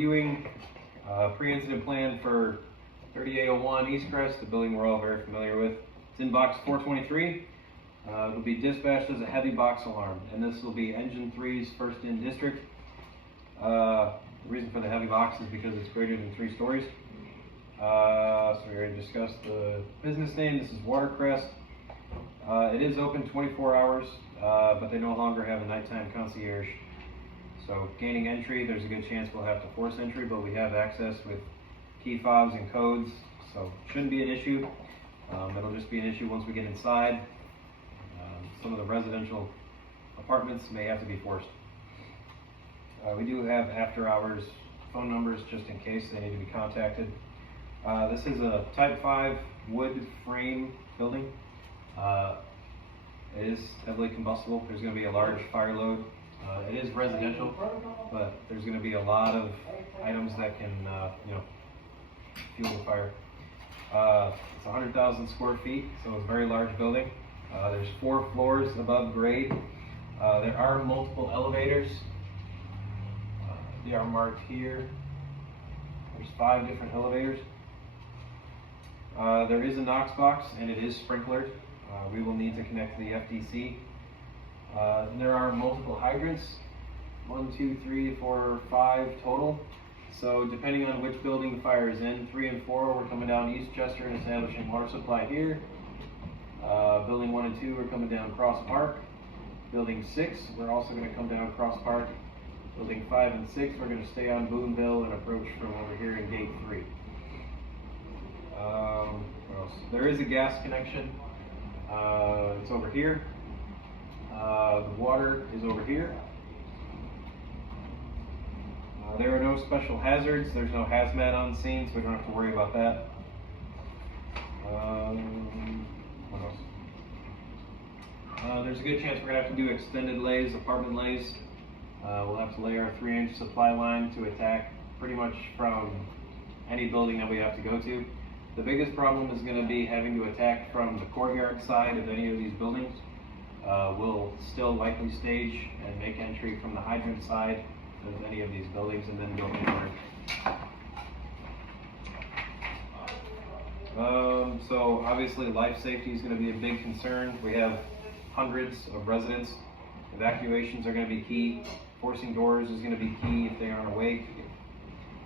reviewing pre-incident plan for 3801 East Crest, the building we're all very familiar with. It's in box 423. It will be dispatched as a heavy box alarm, and this will be Engine 3's first in district. The reason for the heavy box is because it's greater than 3 stories. So we already discussed the business name. This is Watercrest. It is open 24 hours, but they no longer have a nighttime concierge. So gaining entry, there's a good chance we'll have to force entry, but we have access with key fobs and codes, so shouldn't be an issue. It'll just be an issue once we get inside. Some of the residential apartments may have to be forced. We do have after hours phone numbers just in case they need to be contacted. This is a type 5 wood frame building. It is heavily combustible. There's going to be a large fire load. It is residential, but there's going to be a lot of items that can fuel the fire. It's 100,000 square feet, so it's a very large building. There's 4 floors above grade. There are multiple elevators. They are marked here. There's 5 different elevators. There is a Knox box, and it is sprinklered. We will need to connect to the FDC. And there are multiple hydrants, 1, 2, 3, 4, 5 total. So depending on which building the fire is in, 3 and 4, we're coming down East Chester and establishing water supply here. Building 1 and 2, we're coming down Cross Park. Building 6, we're also going to come down Cross Park. Building 5 and 6, we're going to stay on Boonville and approach from over here in Gate 3. What else? There is a gas connection. It's over here. The water is over here. There are no special hazards. There's no hazmat on scene, so we don't have to worry about that. What else? There's a good chance we're going to have to do extended lays, apartment lays. We'll have to lay our 3-inch supply line to attack pretty much from any building that we have to go to. The biggest problem is going to be having to attack from the courtyard side of any of these buildings. We'll still likely stage and make entry from the hydrant side of any of these buildings and then go inward. So obviously life safety is going to be a big concern. We have hundreds of residents. Evacuations are going to be key. Forcing doors is going to be key if they aren't awake.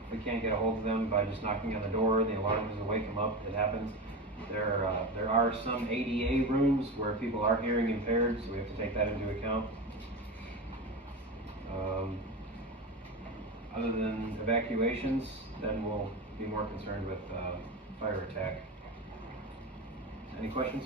If we can't get a hold of them by just knocking on the door, the alarm doesn't wake them up. It happens. There are some ADA rooms where people are hearing impaired, so we have to take that into account. Other than evacuations, then we'll be more concerned with fire attack. Any questions?